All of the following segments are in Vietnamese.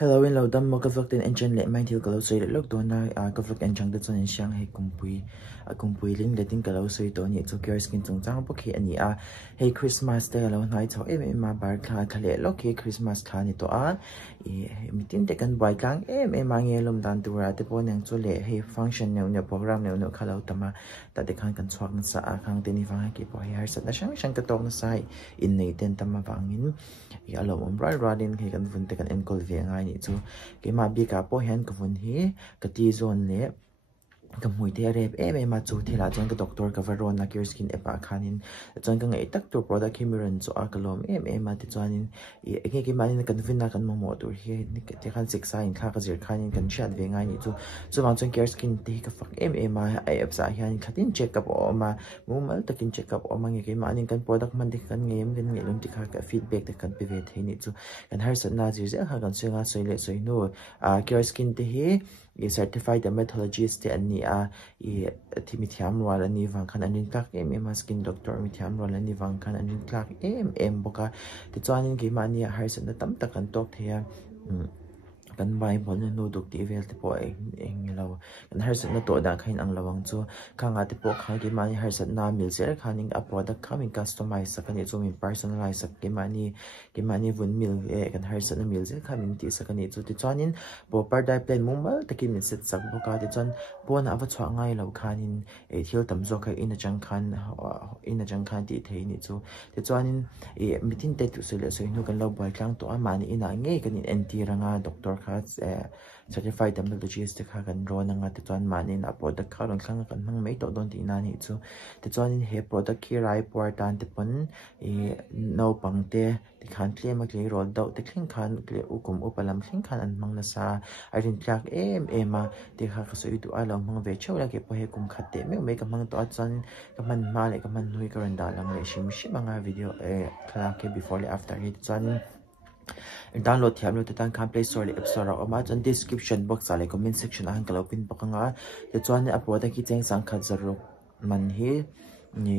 Hello in lodam mo kavak tin engine le main thil kalau soi lok to na kavak enchang de chon in siang he kumpui ling le tin kalau soi to ni chu CureSkin chung chang po khi ani hey Christmas te lo ngai chaw ma bar kha khale lo ke Christmas kha ni to mitin te kan bai kang nge lom dan tu ra te po nang chu le hey function ne program ne khalo tama ta de kan chhuak na sa khang te ni wang ki po har sat na sang ka tok na sai in nei ten tama wangin alo ra din ke kan vun te kan enkol ve ngai ni chu ke ma bi ka po hen ka vun hi ka ti zone le ka mui te rep ma chu thela chon ka doctor ka varon na CureSkin epa khanin chon ka ngai tak to product himiran chu akalom ma ti chonin ke manin kan vin na kan mo tur hi ni ke te kan siksa in kha ka zir khanin kan chat ve ngai ni chu wang chon CureSkin te ka fak ma ai app sa hian khatin check up o ma mumal takin check up o ma nge ke manin kan product man de kan ngem kan nge lum ti kha ka feedback te kan pe ve the ni chu kan har sat na ji ha kan senga soile soinu CureSkin te hi certified dermatologist te ani thi mi thiam ro ani wang khan anin tlak ma skin doctor mi thiam ro ani wang khan anin tlak boka ti chuanin ke mani har san tam tak kan tok thea kan bai bon no duk ti vel te po eng lo kan har san to da khain ang lawang chu khanga te po kha ke mani har san na mil zer khaning a product coming customize sakani chu min personalize ke mani vun mil kan har san mil zer khamin ti sakani chu ti chuanin po par dai plan mumal takin min set sak boka ti chuan pon awa chwa ngai lo khanin thil tam zo kha ina chang khan ti thei ni chu ti chuanin mitin te tu sele so inu kan lo boy klang to amani ina nge kan NT ranga doctor kha certified dermatologist kha kan ro na nga ti chuan manin a product kha ron khang kan mang mai to don ti na ni chu ti chuanin he product ki rai por tan te pon no pangte ti khan tle ma kle rol dau te kling khan kle ukum upalam kling khan an mang na sa arin tlak ma ti kha ka so itu ala mang ve chola ke po he kum khatte me ka mang to chuan ka man ma le ka man hui ka ran da lang le shim manga video khala ke before le after he chuan download thiam lo te tan khan play store le app store o ma chan description box ale comment section a han kalo pin pakanga te chuan a product ki cheng sang khat zaro man hi ni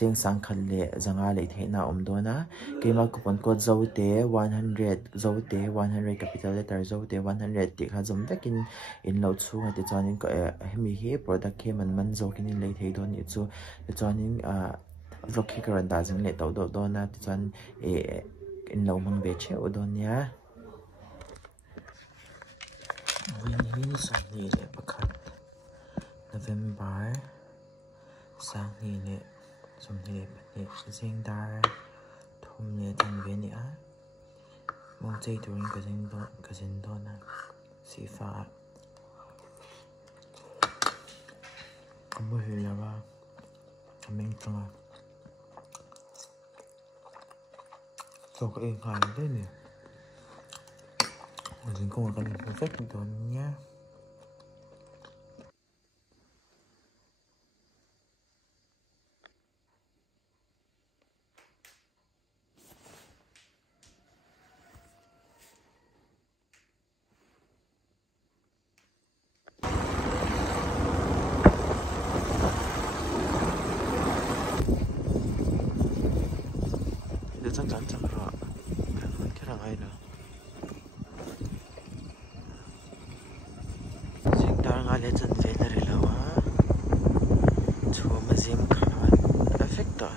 cheng sang khat le zanga le the na om do na ke ma coupon code zote 100 capital letter zote 100 ti kha zum takin in lo chunga te chuan in hemi hi product ke man zo kin le thei don ni chu te chuan in vlog ki karan da jing le to do na te chuan in lo mang ve che odonia win sang ni le pakhat November sang ni le som ni le pani sing dar thum ne tan ve ni mong chei turin ka jin do na Sihfa amu hi lawa ameng changa so cái ngày đấy nè mình không có cái phép của nha để chắc chắn chẳng rõ cái thằng ấy nữa sinh ra ngay lên chân về là rồi chùa mà diêm khăn effect rồi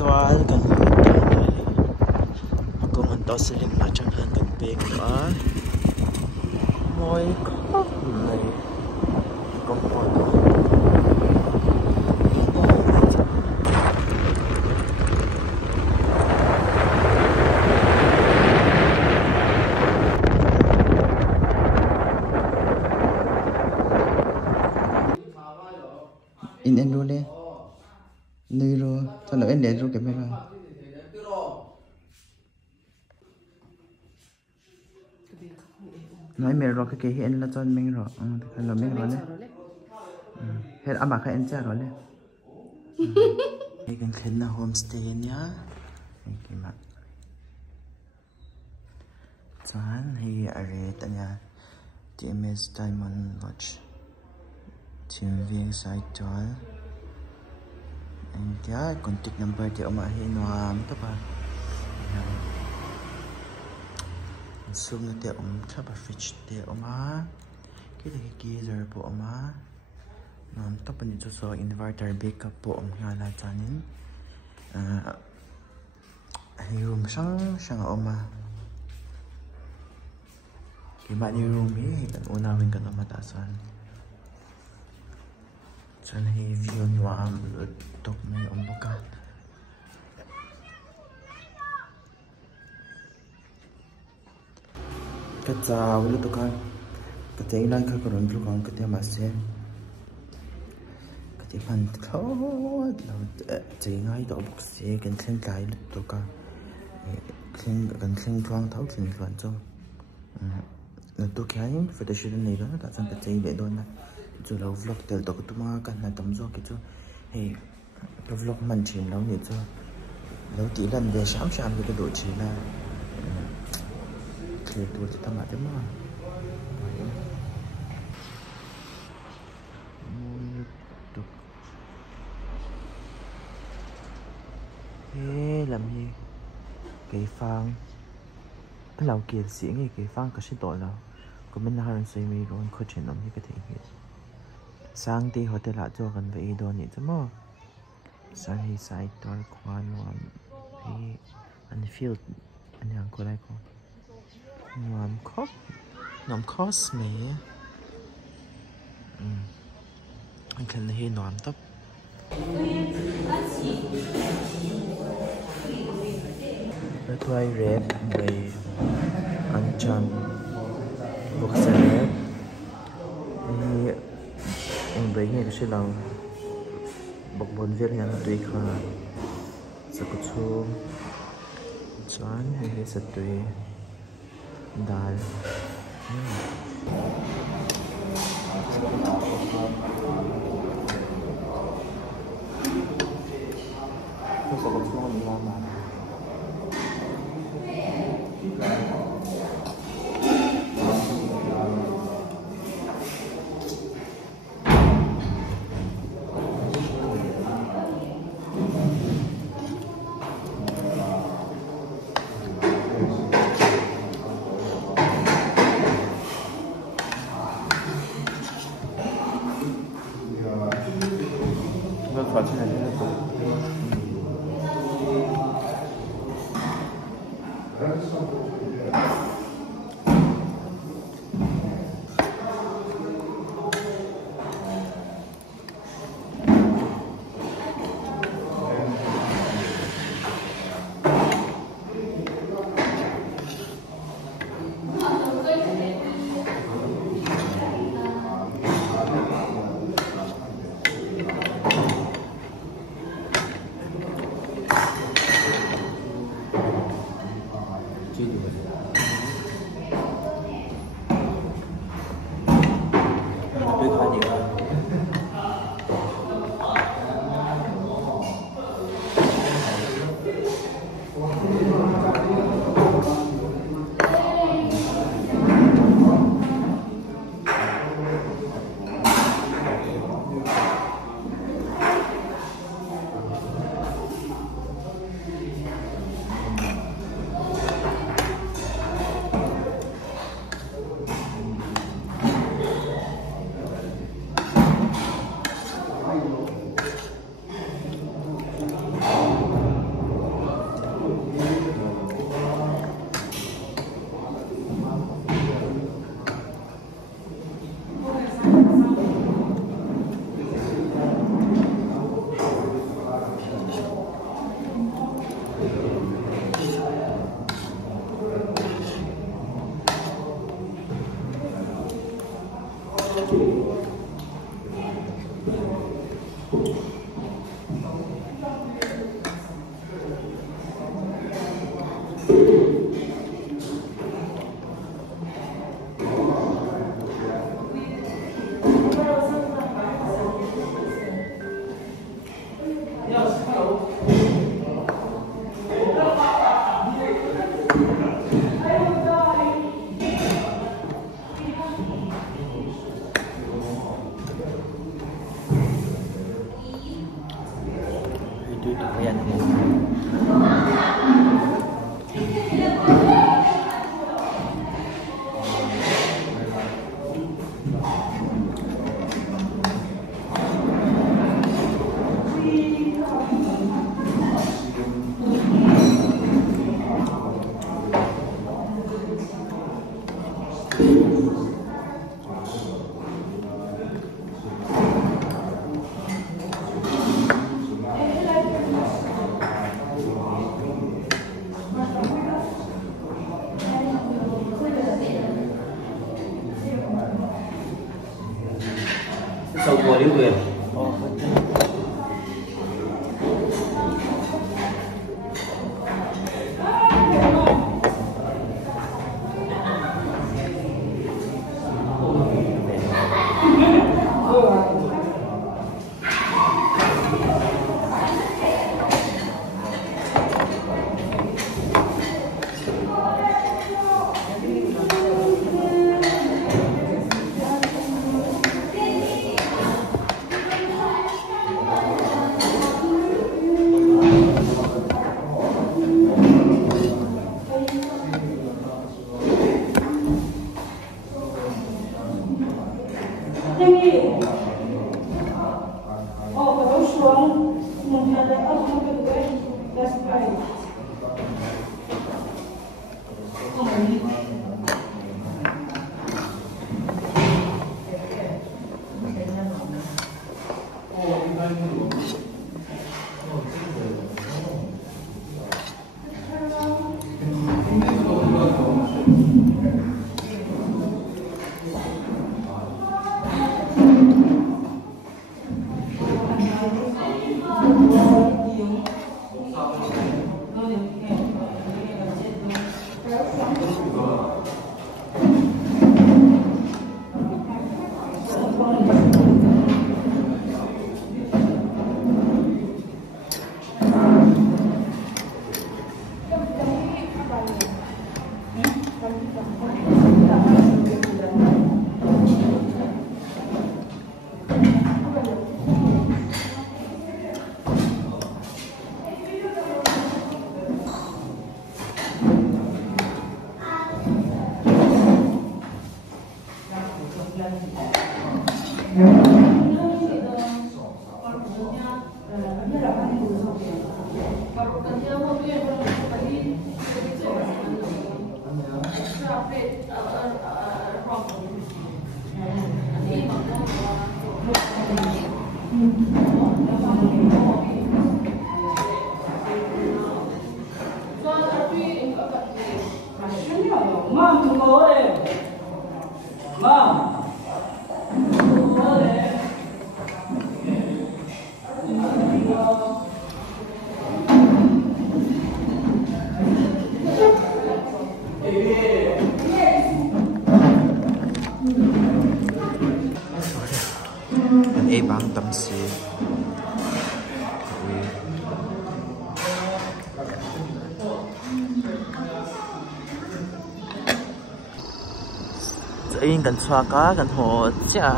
toal kan aku mentau seling macam hangat pek moi khóc này kompon in enrole Niro, cho nó em để rồi camera. Nói mẹ rồi cái hiện là cho mình rồi, thì là mình rồi đấy. Hết âm bạc hay em cha rồi đấy. Cái gần khen là homestay nhá. Cái mặt Tuan hi are tanya TMS Diamond Watch TMV site tour and yeah contact number ti oma hi nuam to ba zoom na te thaba fridge te oma ki le geyser po oma nuam to pani chu so inverter backup po nga la chanin hi room sang oma Iba ni room hi kan unawin kan matasan. San hi view ni wa am tok may umbuka. Katsa wala to kan. Katay lang ka karon lu kan katay masse. Katay pan thawad laut tay ngai to bukse kan thlen tai to ka. Kan thlen thuang thau thlen thuan cho. Tôi khai phải tới chuyện này đó là tại sao cái chơi để đôi này rồi lâu vlog từ đó tụi mà cần là tấm do cái chỗ hey cái vlog mình chìm lâu như cho lâu tí lần để sáng cái độ chỉ là thì tôi chỉ tao mà thế mà hey làm gì cái phang cái lão kia xỉn cái phang cái gì tội nào có mình harun say mi rồi có chuyện làm gì cái thế sang thì hotel lại cho gần vậy đó nhỉ chứ mà sang hi sai tour quan nuam hi anh feel anh hàng cô lại cô nuam cost me anh cần hi nuam tóc tôi rep về anh chăn buộc xe rep thì em thấy nghe cái sự lòng bọc bốn viết nhắn tùy khá sẽ có chú chán hay sẽ tùy đài tôi sẽ có chú làm làm Hãy subscribe cho kênh Ghiền Mì Gõ để không bỏ lỡ những video hấp dẫn. Sau mùa đi về. Bang tâm sự in cần xoa cá cần hồ chả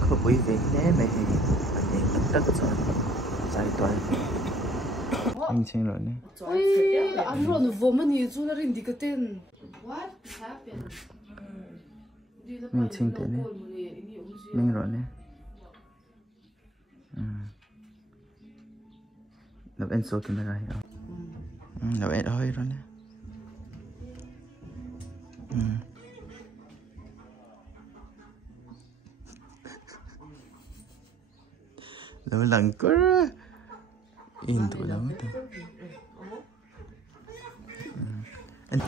không quý vị thế mày thì mình tất cả giải toán anh xin lỗi nè ôi anh rồi vô mà nhiều chú là riêng đi cái tên what happened mình xin tiền nè mình rồi nè Nộp em số camera hiểu nộp em hơi rồi nè lâu lần có in tụi nó thôi anh